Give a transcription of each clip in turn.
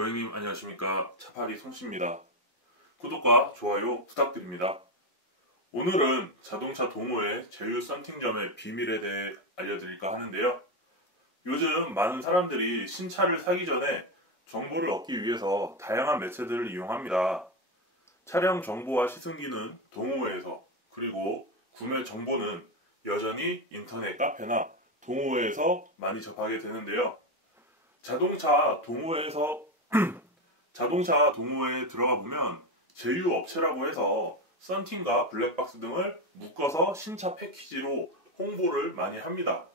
고객님 안녕하십니까. 차파리 손씨입니다. 구독과 좋아요 부탁드립니다. 오늘은 자동차 동호회 제휴 썬팅점의 비밀에 대해 알려드릴까 하는데요. 요즘 많은 사람들이 신차를 사기 전에 정보를 얻기 위해서 다양한 매체들을 이용합니다. 차량 정보와 시승기는 동호회에서, 그리고 구매 정보는 여전히 인터넷 카페나 동호회에서 많이 접하게 되는데요. 자동차 동호회에 들어가 보면 제휴업체라고 해서 썬팅과 블랙박스 등을 묶어서 신차 패키지로 홍보를 많이 합니다.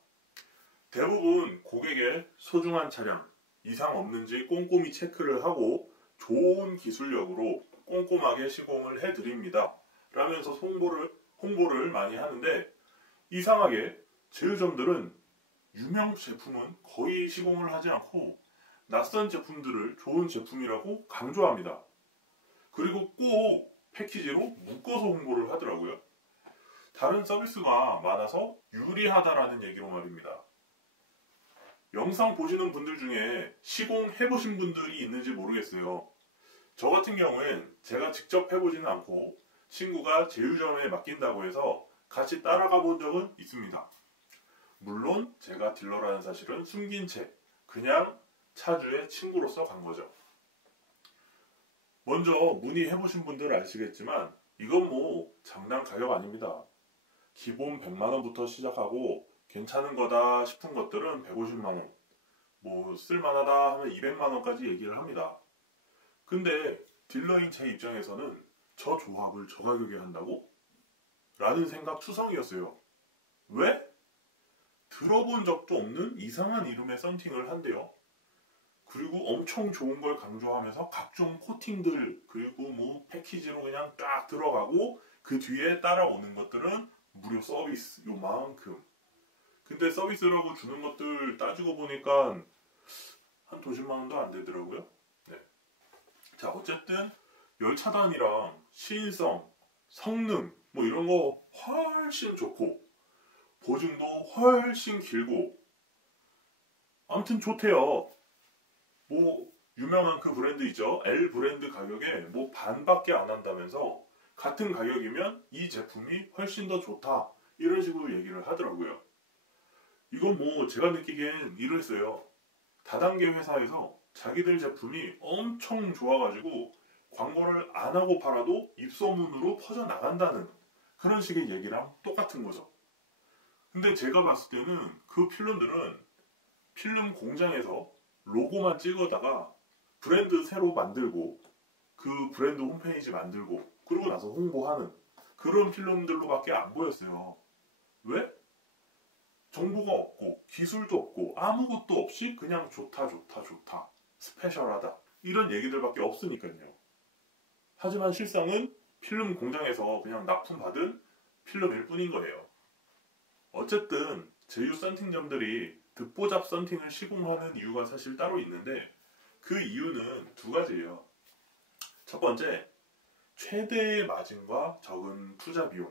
대부분 고객의 소중한 차량, 이상 없는지 꼼꼼히 체크를 하고 좋은 기술력으로 꼼꼼하게 시공을 해드립니다. 라면서 홍보를 많이 하는데, 이상하게 제휴점들은 유명 제품은 거의 시공을 하지 않고 낯선 제품들을 좋은 제품이라고 강조합니다. 그리고 꼭 패키지로 묶어서 홍보를 하더라고요. 다른 서비스가 많아서 유리하다라는 얘기로 말입니다. 영상 보시는 분들 중에 시공해보신 분들이 있는지 모르겠어요. 저 같은 경우엔 제가 직접 해보지는 않고 친구가 제휴점에 맡긴다고 해서 같이 따라가 본 적은 있습니다. 물론 제가 딜러라는 사실은 숨긴 채 그냥 차주의 친구로서 간 거죠. 먼저 문의해보신 분들은 아시겠지만 이건 뭐 장난 가격 아닙니다. 기본 100만원부터 시작하고 괜찮은 거다 싶은 것들은 150만원, 뭐 쓸만하다 하면 200만원까지 얘기를 합니다. 근데 딜러인 제 입장에서는 저 조합을 저 가격에 한다고? 라는 생각 투성이었어요. 왜? 들어본 적도 없는 이상한 이름의 썬팅을 한대요. 그리고 엄청 좋은 걸 강조하면서 각종 코팅들, 그리고 뭐 패키지로 그냥 쫙 들어가고 그 뒤에 따라오는 것들은 무료 서비스 요만큼. 근데 서비스라고 주는 것들 따지고 보니까 한 도십만원도 안 되더라고요. 네. 자, 어쨌든 열차단이랑 시인성, 성능 뭐 이런 거 훨씬 좋고 보증도 훨씬 길고 아무튼 좋대요. 뭐 유명한 그 브랜드 있죠. L 브랜드 가격에 뭐 반밖에 안 한다면서 같은 가격이면 이 제품이 훨씬 더 좋다 이런 식으로 얘기를 하더라고요. 이건 뭐 제가 느끼기엔 이랬어요. 다단계 회사에서 자기들 제품이 엄청 좋아가지고 광고를 안 하고 팔아도 입소문으로 퍼져나간다는 그런 식의 얘기랑 똑같은 거죠. 근데 제가 봤을 때는 그 필름들은 필름 공장에서 로고만 찍어다가 브랜드 새로 만들고 그 브랜드 홈페이지 만들고 그러고 나서 홍보하는 그런 필름들로밖에 안 보였어요. 왜? 정보가 없고 기술도 없고 아무것도 없이 그냥 좋다 스페셜하다 이런 얘기들밖에 없으니까요. 하지만 실상은 필름 공장에서 그냥 납품받은 필름일 뿐인 거예요. 어쨌든 제휴 썬팅점들이 듣보잡 썬팅을 시공하는 이유가 사실 따로 있는데 그 이유는 두 가지예요. 첫 번째, 최대의 마진과 적은 투자 비용.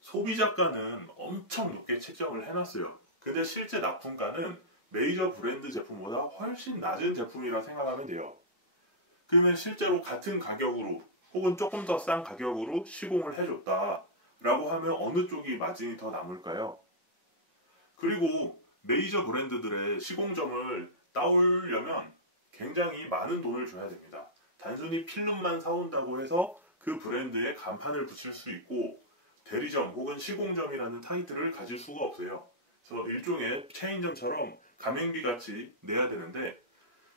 소비자가는 엄청 높게 책정을 해놨어요. 근데 실제 납품가는 메이저 브랜드 제품보다 훨씬 낮은 제품이라 생각하면 돼요. 그러면 실제로 같은 가격으로 혹은 조금 더 싼 가격으로 시공을 해줬다 라고 하면 어느 쪽이 마진이 더 남을까요? 그리고 메이저 브랜드들의 시공점을 따오려면 굉장히 많은 돈을 줘야 됩니다. 단순히 필름만 사온다고 해서 그 브랜드에 간판을 붙일 수 있고 대리점 혹은 시공점이라는 타이틀을 가질 수가 없어요. 그래서 일종의 체인점처럼 가맹비 같이 내야 되는데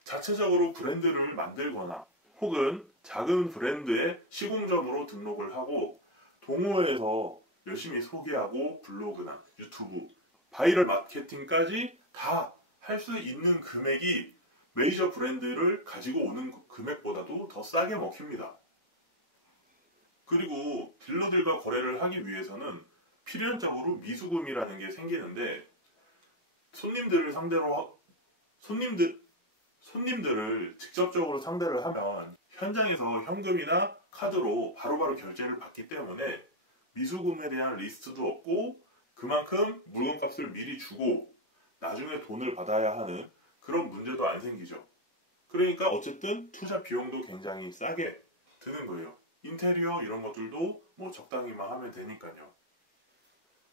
자체적으로 브랜드를 만들거나 혹은 작은 브랜드의 시공점으로 등록을 하고 동호회에서 열심히 소개하고 블로그나 유튜브, 바이럴 마케팅까지 다 할 수 있는 금액이 메이저 브랜드를 가지고 오는 금액보다도 더 싸게 먹힙니다. 그리고 딜러들과 거래를 하기 위해서는 필연적으로 미수금이라는 게 생기는데 손님들을 직접적으로 상대를 하면 현장에서 현금이나 카드로 바로바로 결제를 받기 때문에 미수금에 대한 리스트도 없고 그만큼 물건값을 미리 주고 나중에 돈을 받아야 하는 그런 문제도 안 생기죠. 그러니까 어쨌든 투자 비용도 굉장히 싸게 드는 거예요. 인테리어 이런 것들도 뭐 적당히만 하면 되니까요.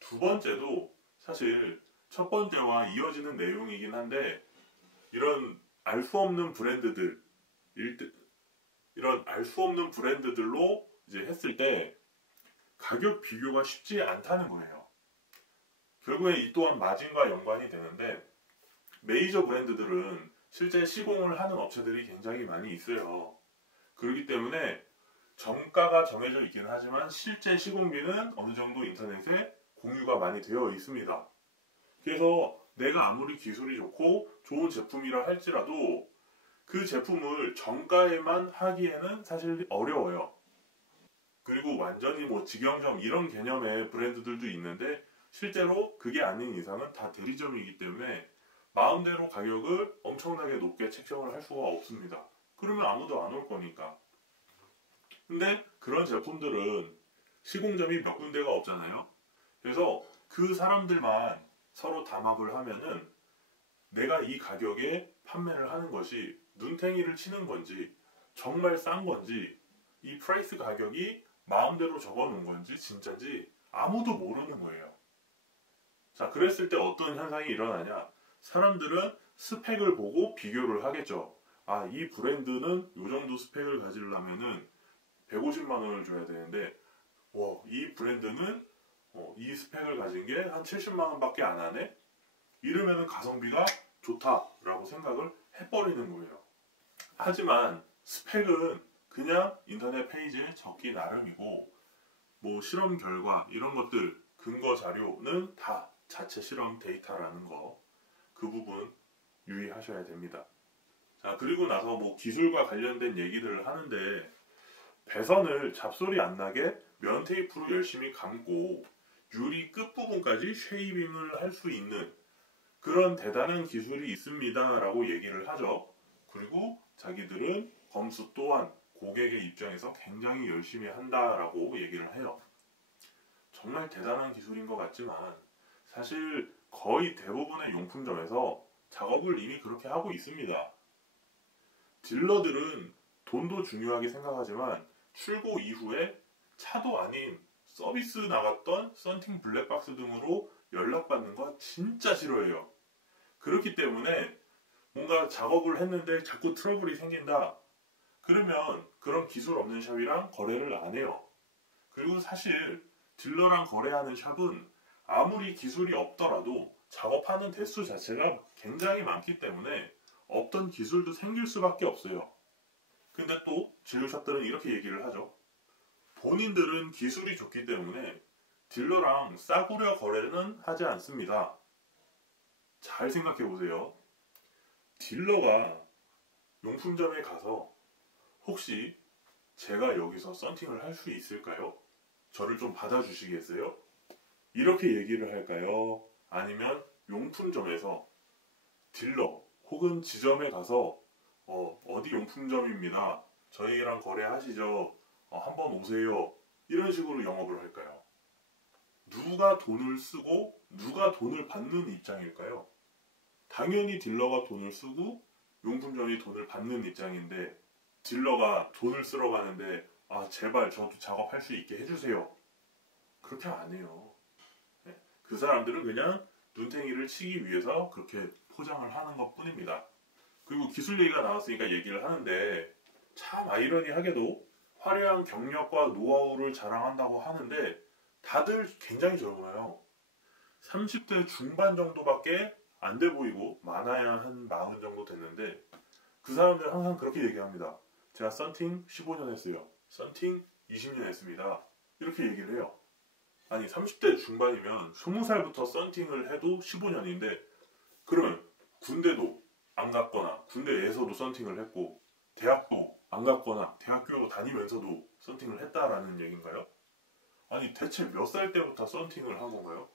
두 번째도 사실 첫 번째와 이어지는 내용이긴 한데, 이런 알 수 없는 브랜드들, 이런 알 수 없는 브랜드들로 이제 했을 때 가격 비교가 쉽지 않다는 거예요. 결국에 이 또한 마진과 연관이 되는데, 메이저 브랜드들은 실제 시공을 하는 업체들이 굉장히 많이 있어요. 그렇기 때문에 정가가 정해져 있긴 하지만 실제 시공비는 어느 정도 인터넷에 공유가 많이 되어 있습니다. 그래서 내가 아무리 기술이 좋고 좋은 제품이라 할지라도 그 제품을 정가에만 하기에는 사실 어려워요. 그리고 완전히 뭐 직영점 이런 개념의 브랜드들도 있는데, 실제로 그게 아닌 이상은 다 대리점이기 때문에 마음대로 가격을 엄청나게 높게 책정을 할 수가 없습니다. 그러면 아무도 안 올 거니까. 근데 그런 제품들은 시공점이 몇 군데가 없잖아요. 그래서 그 사람들만 서로 담합을 하면은 내가 이 가격에 판매를 하는 것이 눈탱이를 치는 건지 정말 싼 건지, 이 프라이스 가격이 마음대로 적어놓은 건지 진짜인지 아무도 모르는 거예요. 자, 그랬을 때 어떤 현상이 일어나냐? 사람들은 스펙을 보고 비교를 하겠죠. 아, 이 브랜드는 이 정도 스펙을 가지려면은 150만 원을 줘야 되는데, 이 브랜드는 이 스펙을 가진 게 한 70만 원밖에 안 하네? 이러면은 가성비가 좋다라고 생각을 해버리는 거예요. 하지만 스펙은 그냥 인터넷 페이지에 적기 나름이고, 뭐 실험 결과 이런 것들 근거 자료는 다 자체 실험 데이터라는 거, 그 부분 유의하셔야 됩니다. 자, 그리고 나서 뭐 기술과 관련된 얘기들을 하는데, 배선을 잡소리 안 나게 면 테이프로 열심히 감고 유리 끝부분까지 쉐이빙을 할 수 있는 그런 대단한 기술이 있습니다 라고 얘기를 하죠. 그리고 자기들은 검수 또한 고객의 입장에서 굉장히 열심히 한다라고 얘기를 해요. 정말 대단한 기술인 것 같지만 사실 거의 대부분의 용품점에서 작업을 이미 그렇게 하고 있습니다. 딜러들은 돈도 중요하게 생각하지만 출고 이후에 차도 아닌 서비스 나갔던 썬팅 블랙박스 등으로 연락받는 거 진짜 싫어해요. 그렇기 때문에 뭔가 작업을 했는데 자꾸 트러블이 생긴다. 그러면 그런 기술 없는 샵이랑 거래를 안 해요. 그리고 사실 딜러랑 거래하는 샵은 아무리 기술이 없더라도 작업하는 대수 자체가 굉장히 많기 때문에 없던 기술도 생길 수밖에 없어요. 근데 또 진료샵들은 이렇게 얘기를 하죠. 본인들은 기술이 좋기 때문에 딜러랑 싸구려 거래는 하지 않습니다. 잘 생각해 보세요. 딜러가 용품점에 가서 혹시 제가 여기서 썬팅을 할 수 있을까요? 저를 좀 받아주시겠어요? 이렇게 얘기를 할까요? 아니면 용품점에서 딜러 혹은 지점에 가서 어디 용품점입니다. 저희랑 거래하시죠. 한번 오세요. 이런 식으로 영업을 할까요? 누가 돈을 쓰고 누가 돈을 받는 입장일까요? 당연히 딜러가 돈을 쓰고 용품점이 돈을 받는 입장인데, 딜러가 돈을 쓰러 가는데 제발 저도 작업할 수 있게 해주세요. 그렇게 안 해요. 네? 그 사람들은 그냥 눈탱이를 치기 위해서 그렇게 포장을 하는 것 뿐입니다. 그리고 기술 얘기가 나왔으니까 얘기를 하는데, 참 아이러니하게도 화려한 경력과 노하우를 자랑한다고 하는데 다들 굉장히 젊어요. 30대 중반 정도밖에 안 돼 보이고 많아야 한 40 정도 됐는데, 그 사람들 항상 그렇게 얘기합니다. 제가 썬팅 15년 했어요. 썬팅 20년 했습니다. 이렇게 얘기를 해요. 아니 30대 중반이면 20살부터 썬팅을 해도 15년인데 그러면 군대도 안 갔거나 군대에서도 썬팅을 했고 대학도 안 갔거나 대학교 다니면서도 썬팅을 했다라는 얘기인가요? 아니 대체 몇 살 때부터 썬팅을 한 건가요?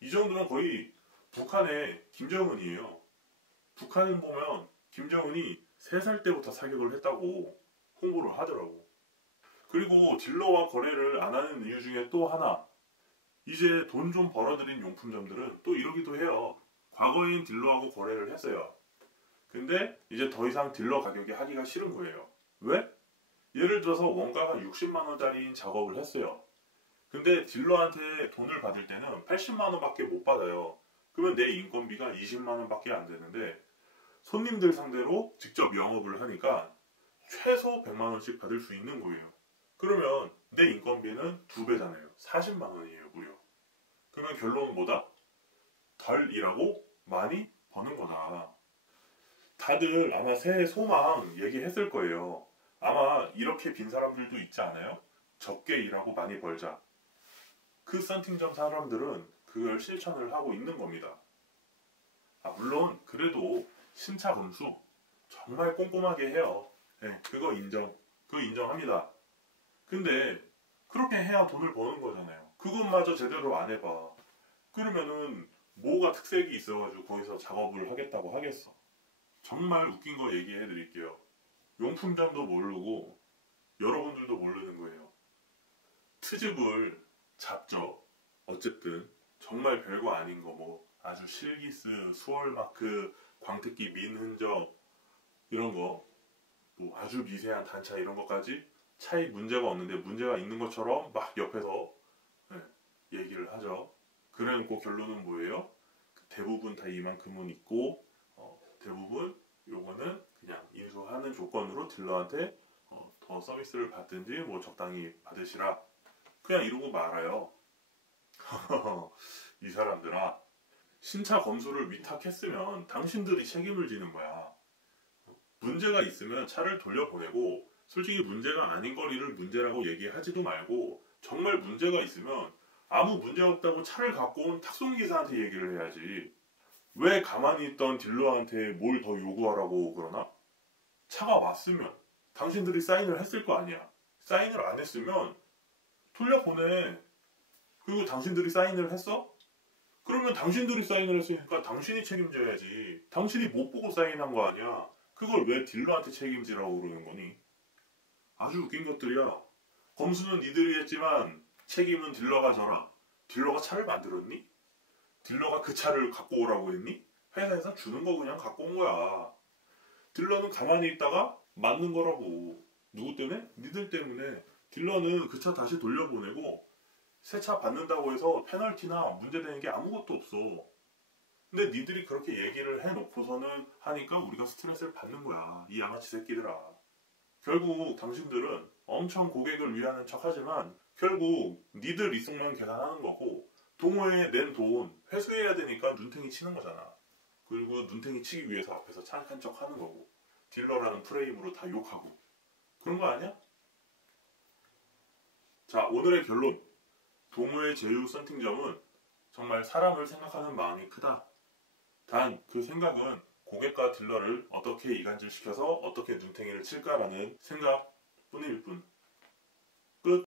이 정도면 거의 북한의 김정은이에요. 북한을 보면 김정은이 3살 때부터 사격을 했다고 홍보를 하더라고. 그리고 딜러와 거래를 안 하는 이유 중에 또 하나, 이제 돈 좀 벌어들인 용품점들은 또 이러기도 해요. 과거엔 딜러하고 거래를 했어요. 근데 이제 더 이상 딜러 가격에 하기가 싫은 거예요. 왜? 예를 들어서 원가가 60만 원짜리인 작업을 했어요. 근데 딜러한테 돈을 받을 때는 80만 원밖에 못 받아요. 그러면 내 인건비가 20만 원밖에 안 되는데 손님들 상대로 직접 영업을 하니까 최소 100만 원씩 받을 수 있는 거예요. 그러면 내 인건비는 2배잖아요. 40만 원이에요, 무려. 그러면 결론은 뭐다? 덜 일하고 많이 버는 거다. 다들 아마 새해 소망 얘기했을 거예요. 아마 이렇게 빈 사람들도 있지 않아요? 적게 일하고 많이 벌자. 그 썬팅점 사람들은 그걸 실천을 하고 있는 겁니다. 물론 그래도 신차 검수 정말 꼼꼼하게 해요. 네, 그거 인정합니다. 근데 그렇게 해야 돈을 버는 거잖아요. 그것마저 제대로 안 해봐. 그러면은 뭐가 특색이 있어가지고 거기서 작업을 하겠다고 하겠어. 정말 웃긴 거 얘기해 드릴게요. 용품점도 모르고 여러분들도 모르는 거예요. 트집을 잡죠. 어쨌든 정말 별거 아닌 거 뭐 아주 실기스, 수월마크, 광택기 민 흔적 이런 거 뭐 아주 미세한 단차 이런 것까지 차에 문제가 없는데 문제가 있는 것처럼 막 옆에서 얘기를 하죠. 그래놓고 결론은 뭐예요? 대부분 다 이만큼은 있고 대부분 요거는 그냥 인수하는 조건으로 딜러한테 더 서비스를 받든지 뭐 적당히 받으시라 그냥 이러고 말아요. 이 사람들아, 신차 검수를 위탁했으면 당신들이 책임을 지는 거야. 문제가 있으면 차를 돌려보내고 솔직히 문제가 아닌 거리를 문제라고 얘기하지도 말고 정말 문제가 있으면 아무 문제 없다고 차를 갖고 온 탁송기사한테 얘기를 해야지. 왜 가만히 있던 딜러한테 뭘 더 요구하라고 그러나? 차가 왔으면 당신들이 사인을 했을 거 아니야. 사인을 안 했으면 돌려보내. 그리고 당신들이 사인을 했어? 그러면 당신들이 사인을 했으니까 당신이 책임져야지. 당신이 못 보고 사인한 거 아니야. 그걸 왜 딜러한테 책임지라고 그러는 거니? 아주 웃긴 것들이야. 검수는 니들이 했지만 책임은 딜러가 져라. 딜러가 차를 만들었니? 딜러가 그 차를 갖고 오라고 했니? 회사에서 주는 거 그냥 갖고 온 거야. 딜러는 가만히 있다가 맞는 거라고. 누구 때문에? 니들 때문에. 딜러는 그 차 다시 돌려보내고 새 차 받는다고 해서 페널티나 문제되는 게 아무것도 없어. 근데 니들이 그렇게 얘기를 해놓고서는 하니까 우리가 스트레스를 받는 거야. 이 양아치 새끼들아. 결국 당신들은 엄청 고객을 위하는 척 하지만 결국 니들 이성만 계산하는 거고 동호회에 낸 돈 회수해야 되니까 눈탱이 치는 거잖아. 그리고 눈탱이 치기 위해서 앞에서 착한 척 하는 거고 딜러라는 프레임으로 다 욕하고 그런 거 아니야? 자, 오늘의 결론. 동호회 제휴 썬팅점은 정말 사람을 생각하는 마음이 크다. 단 그 생각은 고객과 딜러를 어떻게 이간질시켜서 어떻게 눈탱이를 칠까라는 생각뿐일 뿐.